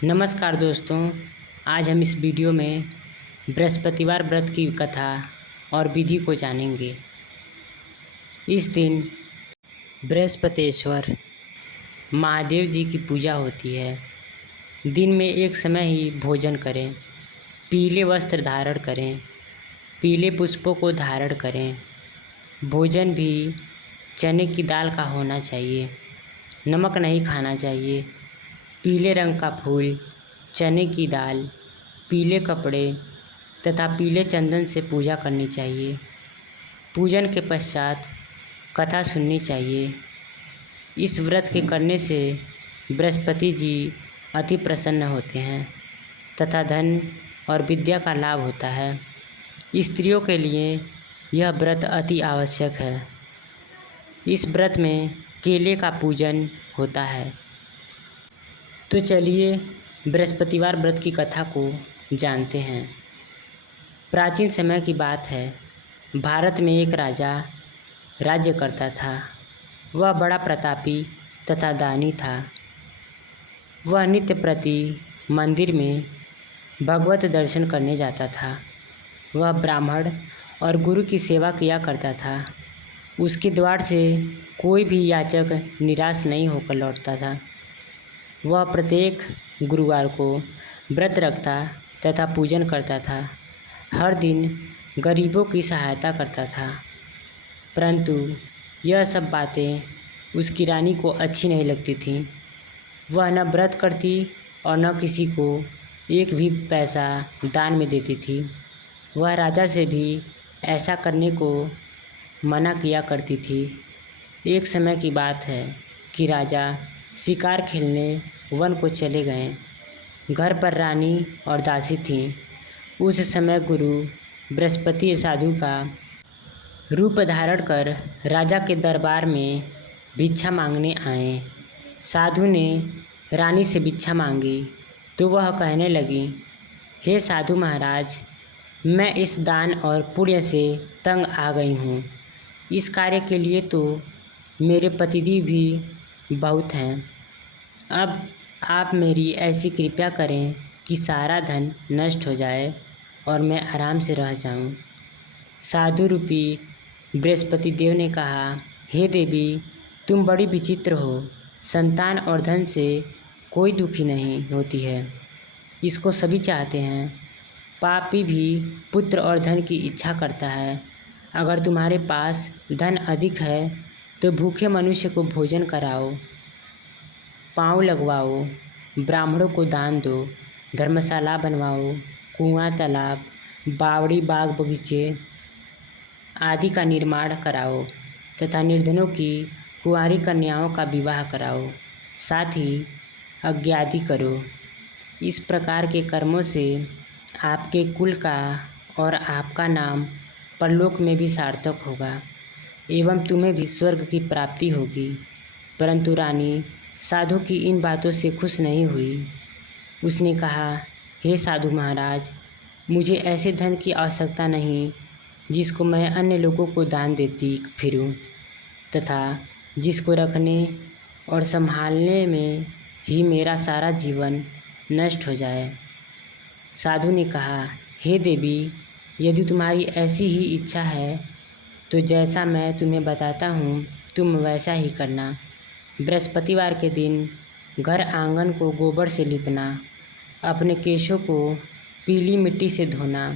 नमस्कार दोस्तों, आज हम इस वीडियो में बृहस्पतिवार व्रत की कथा और विधि को जानेंगे। इस दिन बृहस्पतेश्वर महादेव जी की पूजा होती है। दिन में एक समय ही भोजन करें, पीले वस्त्र धारण करें, पीले पुष्पों को धारण करें। भोजन भी चने की दाल का होना चाहिए, नमक नहीं खाना चाहिए। पीले रंग का फूल, चने की दाल, पीले कपड़े तथा पीले चंदन से पूजा करनी चाहिए। पूजन के पश्चात कथा सुननी चाहिए। इस व्रत के करने से बृहस्पति जी अति प्रसन्न होते हैं तथा धन और विद्या का लाभ होता है। स्त्रियों के लिए यह व्रत अति आवश्यक है। इस व्रत में केले का पूजन होता है। तो चलिए बृहस्पतिवार व्रत की कथा को जानते हैं। प्राचीन समय की बात है। भारत में एक राजा राज्य करता था। वह बड़ा प्रतापी तथा दानी था। वह नित्य प्रति मंदिर में भगवत दर्शन करने जाता था। वह ब्राह्मण और गुरु की सेवा किया करता था। उसके द्वार से कोई भी याचक निराश नहीं होकर लौटता था। वह प्रत्येक गुरुवार को व्रत रखता तथा पूजन करता था। हर दिन गरीबों की सहायता करता था। परंतु यह सब बातें उसकी रानी को अच्छी नहीं लगती थीं। वह न व्रत करती और न किसी को एक भी पैसा दान में देती थी। वह राजा से भी ऐसा करने को मना किया करती थी। एक समय की बात है कि राजा शिकार खेलने वन को चले गए। घर पर रानी और दासी थीं। उस समय गुरु बृहस्पति साधु का रूप धारण कर राजा के दरबार में भिक्षा मांगने आए। साधु ने रानी से भिक्षा मांगी तो वह कहने लगी, हे साधु महाराज, मैं इस दान और पुण्य से तंग आ गई हूँ। इस कार्य के लिए तो मेरे पतिदेव भी बहुत हैं। अब आप मेरी ऐसी कृपा करें कि सारा धन नष्ट हो जाए और मैं आराम से रह जाऊं। साधु रूपी बृहस्पति देव ने कहा, हे देवी, तुम बड़ी विचित्र हो। संतान और धन से कोई दुखी नहीं होती है, इसको सभी चाहते हैं। पापी भी पुत्र और धन की इच्छा करता है। अगर तुम्हारे पास धन अधिक है तो भूखे मनुष्य को भोजन कराओ, पाँव लगवाओ, ब्राह्मणों को दान दो, धर्मशाला बनवाओ, कुआं, तालाब, बावड़ी, बाग बगीचे आदि का निर्माण कराओ तथा निर्धनों की कुंवारी कन्याओं का विवाह कराओ, साथ ही यज्ञादि करो। इस प्रकार के कर्मों से आपके कुल का और आपका नाम परलोक में भी सार्थक होगा एवं तुम्हें भी स्वर्ग की प्राप्ति होगी। परंतु रानी साधु की इन बातों से खुश नहीं हुई। उसने कहा, हे साधु महाराज, मुझे ऐसे धन की आवश्यकता नहीं जिसको मैं अन्य लोगों को दान देती फिरूं तथा जिसको रखने और संभालने में ही मेरा सारा जीवन नष्ट हो जाए। साधु ने कहा, हे देवी, यदि तुम्हारी ऐसी ही इच्छा है तो जैसा मैं तुम्हें बताता हूँ तुम वैसा ही करना। बृहस्पतिवार के दिन घर आंगन को गोबर से लिपना, अपने केशों को पीली मिट्टी से धोना,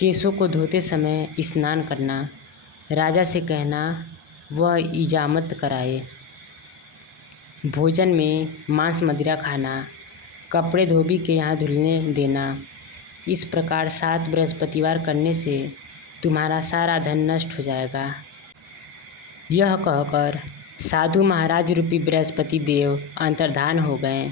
केशों को धोते समय स्नान करना, राजा से कहना वह इजामत कराए, भोजन में मांस मदिरा खाना, कपड़े धोबी के यहाँ धुलने देना। इस प्रकार 7 बृहस्पतिवार करने से तुम्हारा सारा धन नष्ट हो जाएगा। यह कहकर साधु महाराज रूपी बृहस्पति देव अंतर्धान हो गए।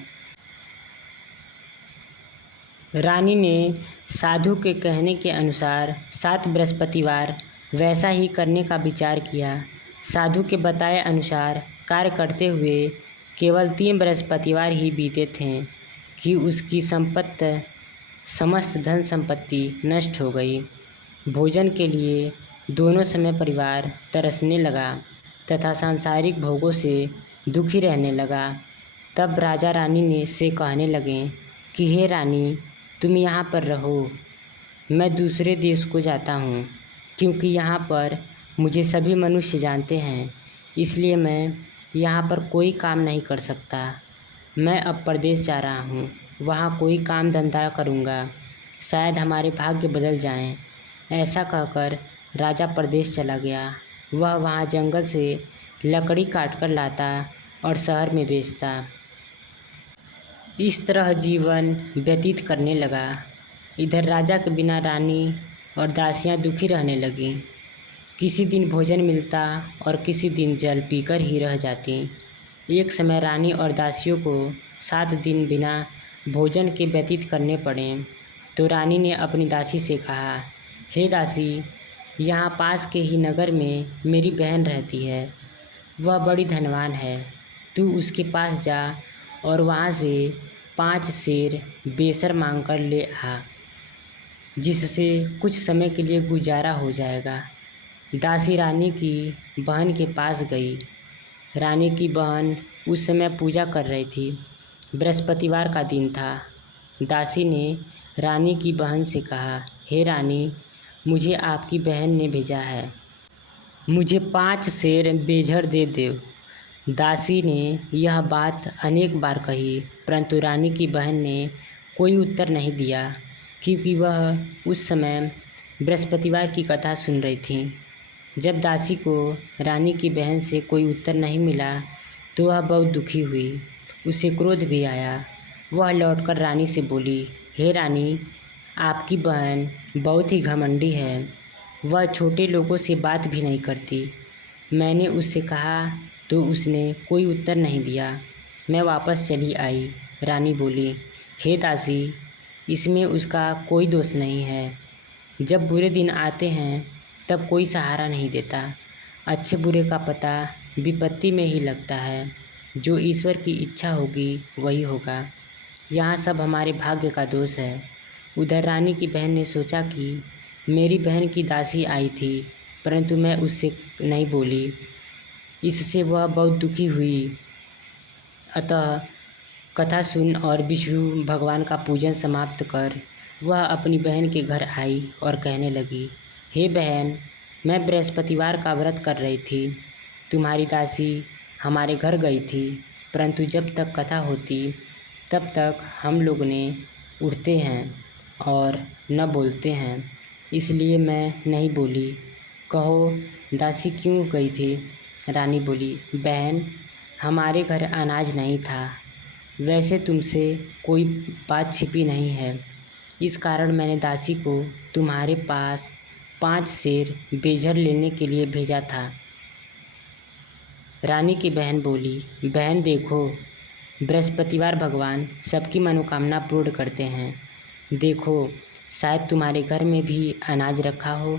रानी ने साधु के कहने के अनुसार 7 बृहस्पतिवार वैसा ही करने का विचार किया। साधु के बताए अनुसार कार्य करते हुए केवल 3 बृहस्पतिवार ही बीते थे कि उसकी समस्त धन संपत्ति नष्ट हो गई। भोजन के लिए दोनों समय परिवार तरसने लगा तथा सांसारिक भोगों से दुखी रहने लगा। तब राजा रानी से कहने लगे, कि हे रानी, तुम यहाँ पर रहो, मैं दूसरे देश को जाता हूँ, क्योंकि यहाँ पर मुझे सभी मनुष्य जानते हैं, इसलिए मैं यहाँ पर कोई काम नहीं कर सकता। मैं अब परदेश जा रहा हूँ, वहाँ कोई काम धंधा करूँगा, शायद हमारे भाग्य बदल जाएं। ऐसा कहकर राजा परदेश चला गया। वह वहाँ जंगल से लकड़ी काट कर लाता और शहर में बेचता। इस तरह जीवन व्यतीत करने लगा। इधर राजा के बिना रानी और दासियां दुखी रहने लगीं। किसी दिन भोजन मिलता और किसी दिन जल पीकर ही रह जाती। एक समय रानी और दासियों को 7 दिन बिना भोजन के व्यतीत करने पड़े, तो रानी ने अपनी दासी से कहा, हे दासी, यहाँ पास के ही नगर में मेरी बहन रहती है। वह बड़ी धनवान है। तू उसके पास जा और वहाँ से 5 सेर बेसर मांग कर ले आ, जिससे कुछ समय के लिए गुजारा हो जाएगा। दासी रानी की बहन के पास गई। रानी की बहन उस समय पूजा कर रही थी। बृहस्पतिवार का दिन था। दासी ने रानी की बहन से कहा, हे रानी, मुझे आपकी बहन ने भेजा है, मुझे 5 सेर बेझर दे दो। दासी ने यह बात अनेक बार कही, परंतु रानी की बहन ने कोई उत्तर नहीं दिया, क्योंकि वह उस समय बृहस्पतिवार की कथा सुन रही थी। जब दासी को रानी की बहन से कोई उत्तर नहीं मिला, तो वह बहुत दुखी हुई। उसे क्रोध भी आया। वह लौटकर रानी से बोली, हे रानी, आपकी बहन बहुत ही घमंडी है। वह छोटे लोगों से बात भी नहीं करती। मैंने उससे कहा तो उसने कोई उत्तर नहीं दिया। मैं वापस चली आई। रानी बोली, हे दासी, इसमें उसका कोई दोष नहीं है। जब बुरे दिन आते हैं तब कोई सहारा नहीं देता। अच्छे बुरे का पता विपत्ति में ही लगता है। जो ईश्वर की इच्छा होगी वही होगा। यहाँ सब हमारे भाग्य का दोष है। उधर रानी की बहन ने सोचा कि मेरी बहन की दासी आई थी, परंतु मैं उससे नहीं बोली। इससे वह बहुत दुखी हुई। अतः कथा सुन और विष्णु भगवान का पूजन समाप्त कर वह अपनी बहन के घर आई और कहने लगी, हे बहन, मैं बृहस्पतिवार का व्रत कर रही थी। तुम्हारी दासी हमारे घर गई थी, परंतु जब तक कथा होती तब तक हम लोग ने उठते हैं और न बोलते हैं, इसलिए मैं नहीं बोली। कहो दासी क्यों गई थी? रानी बोली, बहन, हमारे घर अनाज नहीं था। वैसे तुमसे कोई बात छिपी नहीं है, इस कारण मैंने दासी को तुम्हारे पास 5 सेर बेझर लेने के लिए भेजा था। रानी की बहन बोली, बहन देखो, बृहस्पतिवार भगवान सबकी मनोकामना पूर्ण करते हैं। देखो, शायद तुम्हारे घर में भी अनाज रखा हो।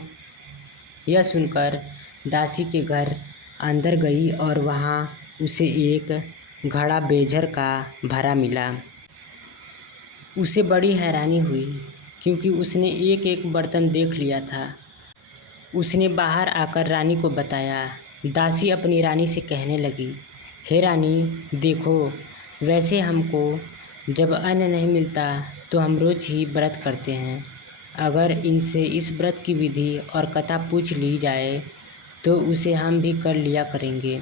यह सुनकर दासी के घर अंदर गई और वहाँ उसे एक घड़ा बेझर का भरा मिला। उसे बड़ी हैरानी हुई, क्योंकि उसने एक एक बर्तन देख लिया था। उसने बाहर आकर रानी को बताया। दासी अपनी रानी से कहने लगी, हे रानी, देखो, वैसे हमको जब अन्न नहीं मिलता तो हम रोज़ ही व्रत करते हैं। अगर इनसे इस व्रत की विधि और कथा पूछ ली जाए तो उसे हम भी कर लिया करेंगे।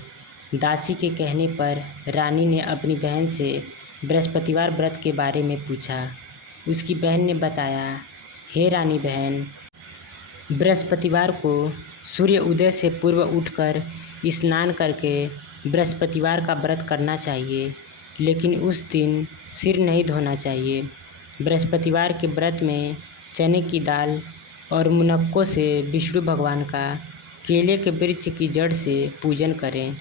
दासी के कहने पर रानी ने अपनी बहन से बृहस्पतिवार व्रत के बारे में पूछा। उसकी बहन ने बताया, हे रानी बहन, बृहस्पतिवार को सूर्य उदय से पूर्व उठकर स्नान करके बृहस्पतिवार का व्रत करना चाहिए, लेकिन उस दिन सिर नहीं धोना चाहिए। बृहस्पतिवार के व्रत में चने की दाल और मुनक्कों से विष्णु भगवान का केले के वृक्ष की जड़ से पूजन करें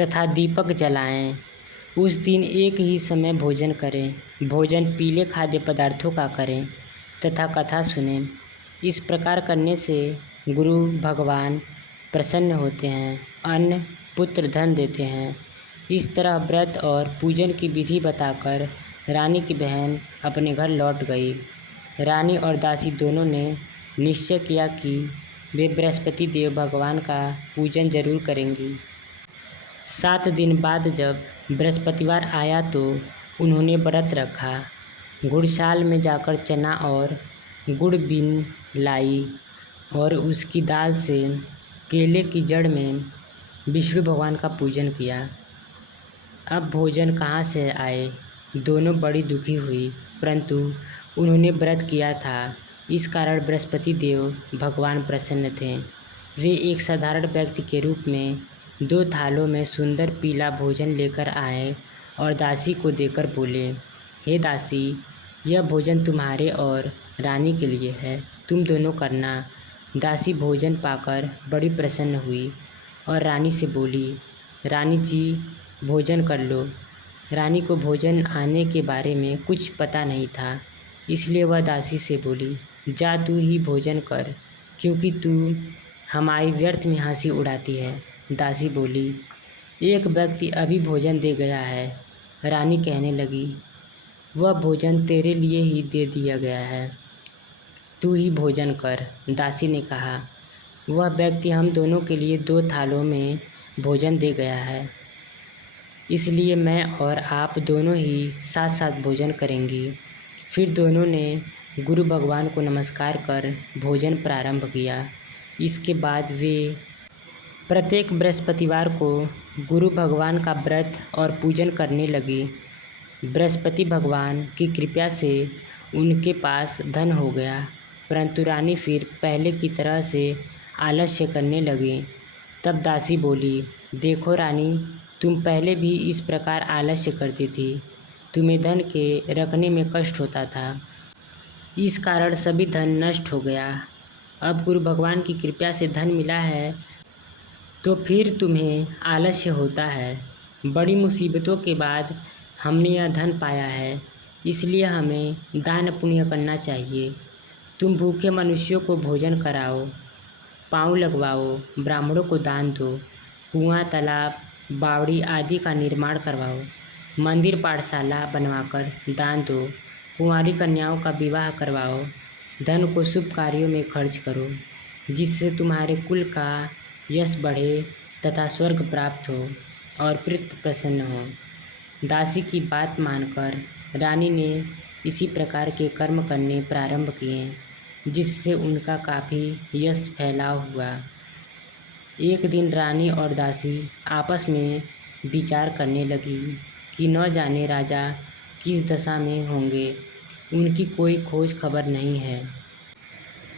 तथा दीपक जलाएं। उस दिन एक ही समय भोजन करें। भोजन पीले खाद्य पदार्थों का करें तथा कथा सुनें। इस प्रकार करने से गुरु भगवान प्रसन्न होते हैं, अन्न पुत्र धन देते हैं। इस तरह व्रत और पूजन की विधि बताकर रानी की बहन अपने घर लौट गई। रानी और दासी दोनों ने निश्चय किया कि वे बृहस्पति देव भगवान का पूजन जरूर करेंगी। 7 दिन बाद जब बृहस्पतिवार आया तो उन्होंने व्रत रखा। गुड़शाल में जाकर चना और गुड़ बीन लाई और उसकी दाल से केले की जड़ में विष्णु भगवान का पूजन किया। अब भोजन कहाँ से आए? दोनों बड़ी दुखी हुई, परंतु उन्होंने व्रत किया था, इस कारण बृहस्पति देव भगवान प्रसन्न थे। वे एक साधारण व्यक्ति के रूप में 2 थालों में सुंदर पीला भोजन लेकर आए और दासी को देकर बोले, हे दासी, यह भोजन तुम्हारे और रानी के लिए है, तुम दोनों करना। दासी भोजन पाकर बड़ी प्रसन्न हुई और रानी से बोली, रानी जी, भोजन कर लो। रानी को भोजन आने के बारे में कुछ पता नहीं था, इसलिए वह दासी से बोली, जा तू ही भोजन कर, क्योंकि तू हमारी व्यर्थ में हंसी उड़ाती है। दासी बोली, एक व्यक्ति अभी भोजन दे गया है। रानी कहने लगी, वह भोजन तेरे लिए ही दे दिया गया है, तू ही भोजन कर। दासी ने कहा, वह व्यक्ति हम दोनों के लिए 2 थालों में भोजन दे गया है, इसलिए मैं और आप दोनों ही साथ साथ भोजन करेंगी। फिर दोनों ने गुरु भगवान को नमस्कार कर भोजन प्रारंभ किया। इसके बाद वे प्रत्येक बृहस्पतिवार को गुरु भगवान का व्रत और पूजन करने लगे। बृहस्पति भगवान की कृपा से उनके पास धन हो गया, परंतु रानी फिर पहले की तरह से आलस्य करने लगी। तब दासी बोली, देखो रानी, तुम पहले भी इस प्रकार आलस्य करती थी, तुम्हें धन के रखने में कष्ट होता था, इस कारण सभी धन नष्ट हो गया। अब गुरु भगवान की कृपा से धन मिला है तो फिर तुम्हें आलस्य होता है। बड़ी मुसीबतों के बाद हमने यह धन पाया है, इसलिए हमें दान पुण्य करना चाहिए। तुम भूखे मनुष्यों को भोजन कराओ, पाँव लगवाओ, ब्राह्मणों को दान दो, कुआं, तालाब, बावड़ी आदि का निर्माण करवाओ, मंदिर पाठशाला बनवाकर दान दो, कुंवारी कन्याओं का विवाह करवाओ, धन को शुभ कार्यों में खर्च करो, जिससे तुम्हारे कुल का यश बढ़े तथा स्वर्ग प्राप्त हो और पितृ प्रसन्न हो। दासी की बात मानकर रानी ने इसी प्रकार के कर्म करने प्रारंभ किए, जिससे उनका काफ़ी यश फैलाव हुआ। एक दिन रानी और दासी आपस में विचार करने लगी कि न जाने राजा किस दशा में होंगे, उनकी कोई खोज खबर नहीं है।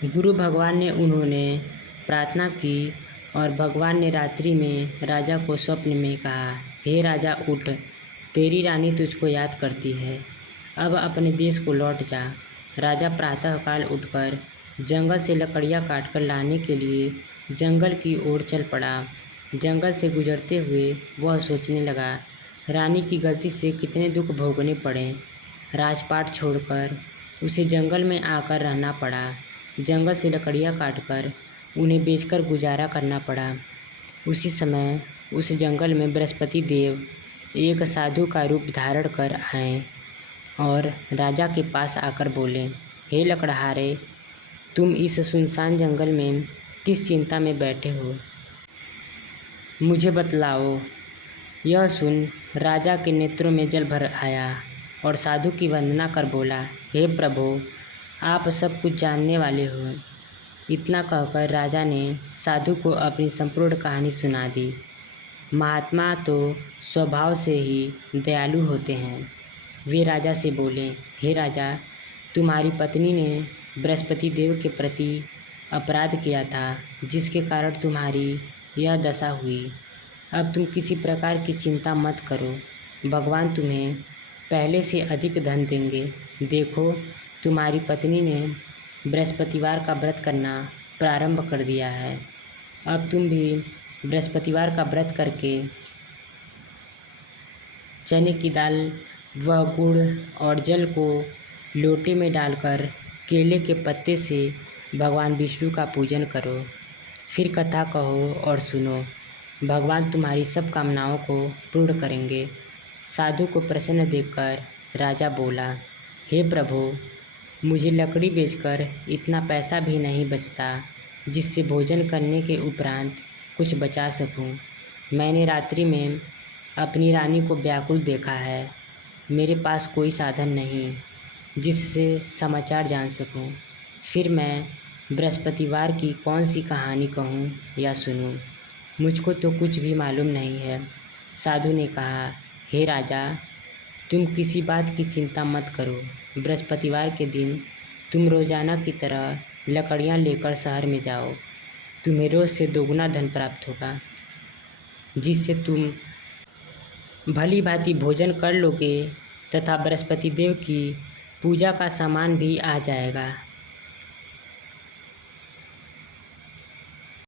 गुरु भगवान ने उन्होंने प्रार्थना की और भगवान ने रात्रि में राजा को स्वप्न में कहा, हे राजा उठ, तेरी रानी तुझको याद करती है, अब अपने देश को लौट जा। राजा प्रातःकाल उठकर जंगल से लकड़ियाँ काटकर लाने के लिए जंगल की ओर चल पड़ा। जंगल से गुजरते हुए वह सोचने लगा, रानी की गलती से कितने दुख भोगने पड़े। राजपाट छोड़कर उसे जंगल में आकर रहना पड़ा। जंगल से लकड़ियाँ काटकर उन्हें बेचकर गुजारा करना पड़ा। उसी समय उस जंगल में बृहस्पति देव एक साधु का रूप धारण कर आए और राजा के पास आकर बोले, हे लकड़हारे, तुम इस सुनसान जंगल में किस चिंता में बैठे हो, मुझे बतलाओ। यह सुन राजा के नेत्रों में जल भर आया और साधु की वंदना कर बोला, हे प्रभु, आप सब कुछ जानने वाले हो। इतना कहकर राजा ने साधु को अपनी संपूर्ण कहानी सुना दी। महात्मा तो स्वभाव से ही दयालु होते हैं। वे राजा से बोले, हे राजा, तुम्हारी पत्नी ने बृहस्पति देव के प्रति अपराध किया था, जिसके कारण तुम्हारी यह दशा हुई। अब तुम किसी प्रकार की चिंता मत करो, भगवान तुम्हें पहले से अधिक धन देंगे। देखो, तुम्हारी पत्नी ने बृहस्पतिवार का व्रत करना प्रारंभ कर दिया है। अब तुम भी बृहस्पतिवार का व्रत करके चने की दाल व गुड़ और जल को लोटे में डालकर केले के पत्ते से भगवान विष्णु का पूजन करो। फिर कथा कहो और सुनो, भगवान तुम्हारी सब कामनाओं को पूर्ण करेंगे। साधु को प्रसन्न देखकर राजा बोला, हे प्रभु, मुझे लकड़ी बेचकर इतना पैसा भी नहीं बचता जिससे भोजन करने के उपरांत कुछ बचा सकूं। मैंने रात्रि में अपनी रानी को व्याकुल देखा है। मेरे पास कोई साधन नहीं, जिससे समाचार जान सकूं। फिर मैं बृहस्पतिवार की कौन सी कहानी कहूँ या सुनूँ? मुझको तो कुछ भी मालूम नहीं है। साधु ने कहा, हे राजा, तुम किसी बात की चिंता मत करो। बृहस्पतिवार के दिन तुम रोजाना की तरह लकड़ियाँ लेकर शहर में जाओ। तुम्हें रोज से दोगुना धन प्राप्त होगा, जिससे तुम भली भांति भोजन कर लोगे तथा बृहस्पति देव की पूजा का सामान भी आ जाएगा।